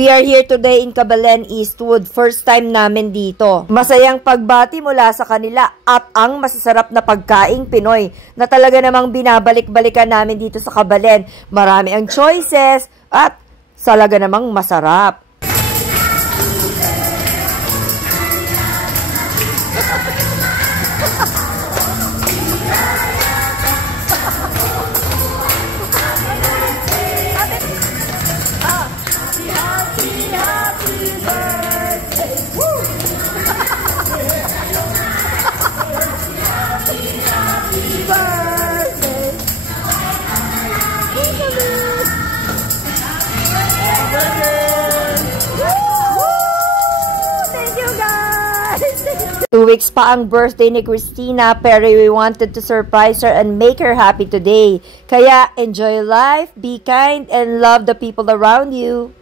We are here today in Cabalen, Eastwood. First time namin dito. Masayang pagbati mula sa kanila at ang masasarap na pagkaing Pinoy na talaga namang binabalik-balikan namin dito sa Cabalen. Marami ang choices at talaga namang masarap. Thank you, guys! 2 weeks pa ang birthday ni Christina, pero we wanted to surprise her and make her happy today. Kaya enjoy life, be kind, and love the people around you.